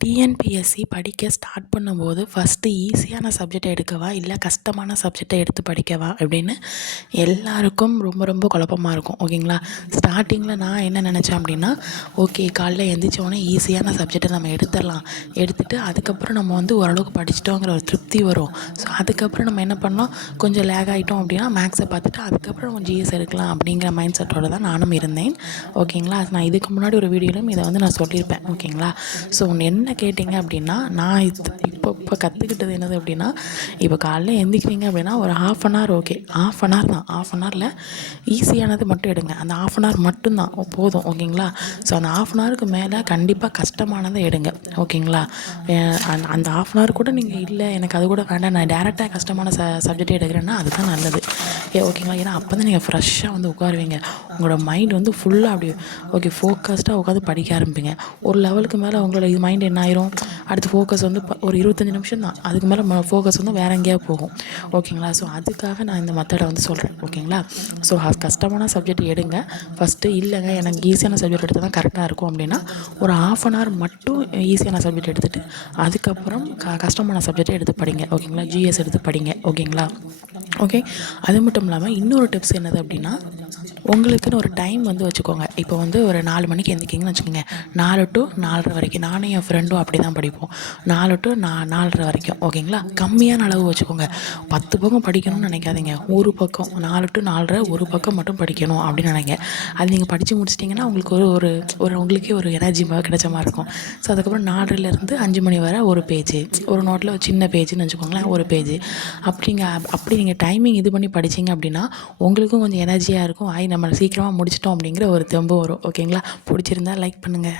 TNPSC படிக்க start பண்ணும்போது first ஈஸியான சப்ஜெக்டை எடுக்கவா இல்லை கஷ்டமான சப்ஜெக்டை எடுத்து படிக்கவா அப்படின்னு எல்லாருக்கும் ரொம்ப ரொம்ப குழப்பமாக இருக்கும். ஓகேங்களா, ஸ்டார்டிங்கில் நான் என்ன நினச்சேன் அப்படின்னா, ஓகே காலைல எழுந்திரிச்சோடனே ஈஸியான சப்ஜெக்டை நம்ம எடுத்துட்டு அதுக்கப்புறம் நம்ம ஓரளவுக்கு படிச்சிட்டோங்கிற ஒரு திருப்தி வரும். ஸோ அதுக்கப்புறம் நம்ம என்ன பண்ணோம், கொஞ்சம் லேக் ஆகிட்டோம் அப்படின்னா மேக்ஸை பார்த்துட்டு அதுக்கப்புறம் நம்ம ஜிஎஸ் எடுக்கலாம் அப்படிங்கிற மைண்ட் செட்டோடு தான் நானும் இருந்தேன். ஓகேங்களா, நான் இதுக்கு முன்னாடி ஒரு வீடியோலையும் இதை நான் சொல்லியிருப்பேன். ஓகேங்களா, ஸோ என்ன கேட்டிங்க அப்படின்னா, நான் இப்போ கற்றுக்கிட்டது என்னது அப்படின்னா, இப்போ காலைல எந்திரிக்கிறீங்க அப்படின்னா ஒரு ½ an hour, okay ½ an hour தான், ½ அன் ஹவரில் ஈஸியானது மட்டும் எடுங்க. அந்த ½ அன் ஹவர் மட்டும்தான் போதும். ஓகேங்களா, ஸோ அந்த ½ அன் ஹவருக்கு மேலே கண்டிப்பாக கஷ்டமானதை எடுங்க. ஓகேங்களா, அந்த ½ அன் ஹவர் கூட நீங்கள் இல்லை எனக்கு அது கூட வேண்டாம், நான் டேரெக்டாக கஷ்டமான சப்ஜெக்ட் எடுக்கிறேன்னா அதுதான் நல்லது. ஓகேங்களா, ஏன்னா அப்போ தான் நீங்கள் ஃப்ரெஷ்ஷாக உட்காருவீங்க. உங்களோட மைண்ட் ஃபுல்லாக அப்படி ஓகே ஃபோக்கஸ்டாக உட்காந்து படிக்க ஆரம்பிப்பீங்க. ஒரு லெவலுக்கு மேலே உங்களோட மைண்ட் என்ன ஆயிரும், அடுத்து ஃபோக்கஸ் ஒரு 25 நிமிஷம் தான், அதுக்கு மேலே ஃபோக்கஸ் வேறு எங்கேயா போகும். ஓகேங்களா, ஸோ அதுக்காக நான் இந்த மெத்தடை சொல்கிறேன். ஓகேங்களா, ஸோ கஷ்டமான சப்ஜெக்ட் எடுங்க ஃபஸ்ட்டு. இல்லைங்க எனக்கு ஈஸியான சப்ஜெக்ட் எடுத்து தான் கரெக்டாக இருக்கும் அப்படின்னா ஒரு ½ அன் ஹவர் மட்டும் ஈஸியான சப்ஜெக்ட் எடுத்துகிட்டு அதுக்கப்புறம் கஷ்டமான சப்ஜெக்டை எடுத்து படிங்க. ஓகேங்களா, ஜிஎஸ் எடுத்து படிங்க. ஓகேங்களா, ஓகே. அது மட்டும் இல்லாமல் இன்னொரு டிப்ஸ் என்னது அப்படின்னா, உங்களுக்குன்னு ஒரு டைம் வச்சுக்கோங்க. இப்போ ஒரு 4 மணிக்கு எந்திரிக்கிங்கன்னு வச்சுக்கோங்க, 4 to 4:30 வரைக்கும். நானும் என் ஃப்ரெண்டும் அப்படி தான் படிப்போம், 4 to 4:30 வரைக்கும். ஓகேங்களா, கம்மியான அளவு வச்சுக்கோங்க. 10 பக்கம் படிக்கணும்னு நினைக்காதீங்க, ஒரு பக்கம் 4 to 4:30 ஒரு பக்கம் மட்டும் படிக்கணும் அப்படின்னு நினைங்க. அது நீங்கள் படித்து முடிச்சிட்டிங்கன்னா உங்களுக்கு ஒரு உங்களுக்கே ஒரு எனர்ஜி கிடைச்ச மாதிரி இருக்கும். ஸோ அதுக்கப்புறம் 4:30லேருந்து 5 மணி வரை ஒரு பேஜ், ஒரு நோட்டில் ஒரு சின்ன பேஜ்னு வச்சுக்கோங்களேன், ஒரு பேஜ். அப்படி நீங்கள் டைமிங் இது பண்ணி படிச்சிங்க அப்படின்னா உங்களுக்கும் கொஞ்சம் எனர்ஜியாக இருக்கும். நம்ம சீக்கிரமாக முடிச்சிட்டோம் அப்படிங்கிற ஒரு தெம்பு வரும். ஓகேங்களா, பிடிச்சிருந்தா லைக் பண்ணுங்கள்.